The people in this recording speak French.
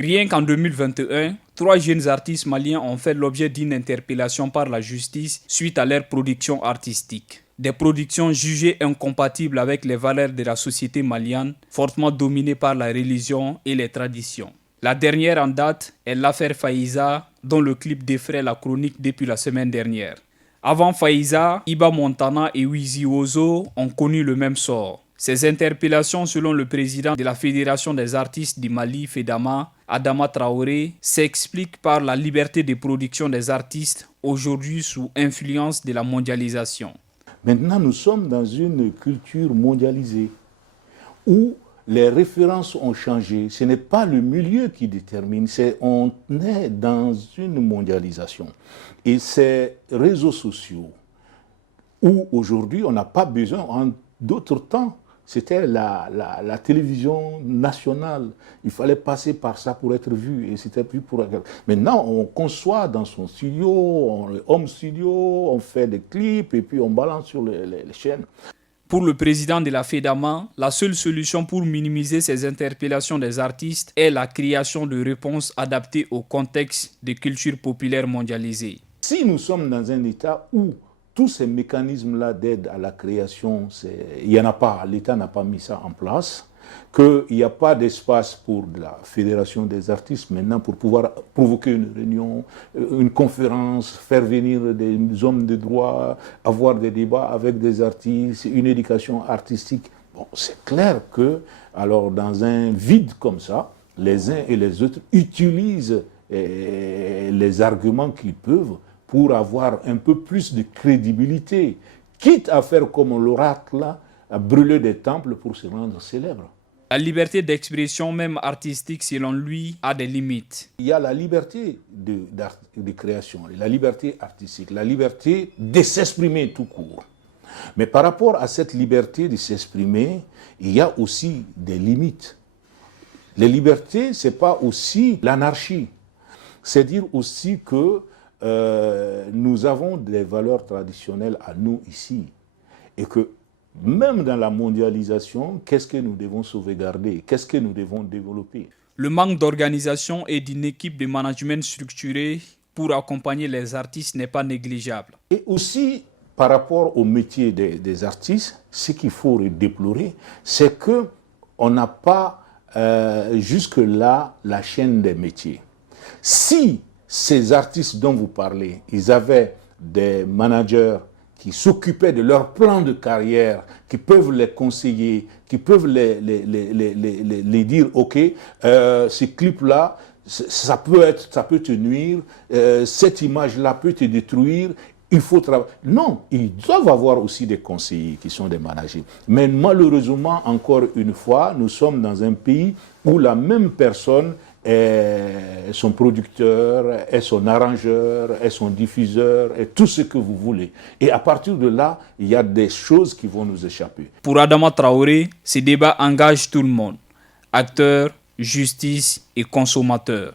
Rien qu'en 2021, 3 jeunes artistes maliens ont fait l'objet d'une interpellation par la justice suite à leur production artistique. Des productions jugées incompatibles avec les valeurs de la société malienne, fortement dominées par la religion et les traditions. La dernière en date est l'affaire Faiza, dont le clip défraie la chronique depuis la semaine dernière. Avant Faiza, Iba Montana et Wizi Ozo ont connu le même sort. Ces interpellations, selon le président de la Fédération des artistes du Mali, FEDAMA, Adama Traoré, s'expliquent par la liberté de production des artistes aujourd'hui sous influence de la mondialisation. Maintenant, nous sommes dans une culture mondialisée où les références ont changé. Ce n'est pas le milieu qui détermine, on est dans une mondialisation. Et ces réseaux sociaux, où aujourd'hui on n'a pas besoin, en d'autres temps, c'était la télévision nationale. Il fallait passer par ça pour être vu. Et c'était plus pour... Maintenant, on conçoit dans son studio, home studio, on fait des clips et puis on balance sur les chaînes. Pour le président de la FEDAMA, la seule solution pour minimiser ces interpellations des artistes est la création de réponses adaptées au contexte de culture populaire mondialisée. Si nous sommes dans un état où tous ces mécanismes-là d'aide à la création, il n'y en a pas, l'État n'a pas mis ça en place, qu'il n'y a pas d'espace pour la Fédération des artistes maintenant pour pouvoir provoquer une réunion, une conférence, faire venir des hommes de droit, avoir des débats avec des artistes, une éducation artistique. Bon, c'est clair que, alors dans un vide comme ça, les uns et les autres utilisent les arguments qu'ils peuvent pour avoir un peu plus de crédibilité, quitte à faire comme l'oracle, à brûler des temples pour se rendre célèbre. La liberté d'expression, même artistique, selon lui, a des limites. Il y a la liberté de création, la liberté artistique, la liberté de s'exprimer tout court. Mais par rapport à cette liberté de s'exprimer, il y a aussi des limites. Les libertés, ce n'est pas aussi l'anarchie. C'est dire aussi que nous avons des valeurs traditionnelles à nous ici et que même dans la mondialisation, qu'est-ce que nous devons sauvegarder? Qu'est-ce que nous devons développer? Le manque d'organisation et d'une équipe de management structurée pour accompagner les artistes n'est pas négligeable. Et aussi, par rapport au métier des artistes, ce qu'il faut déplorer, c'est qu'on n'a pas jusque-là la chaîne des métiers. Si ces artistes dont vous parlez, ils avaient des managers qui s'occupaient de leur plan de carrière, qui peuvent les conseiller, qui peuvent les dire, ok, ce clip-là, ça peut te nuire, cette image-là peut te détruire, il faut travailler. Non, ils doivent avoir aussi des conseillers qui sont des managers. Mais malheureusement, encore une fois, nous sommes dans un pays où la même personne est son producteur, est son arrangeur, est son diffuseur, est tout ce que vous voulez. Et à partir de là, il y a des choses qui vont nous échapper. Pour Adama Traoré, ces débats engagent tout le monde, acteurs, justice et consommateurs.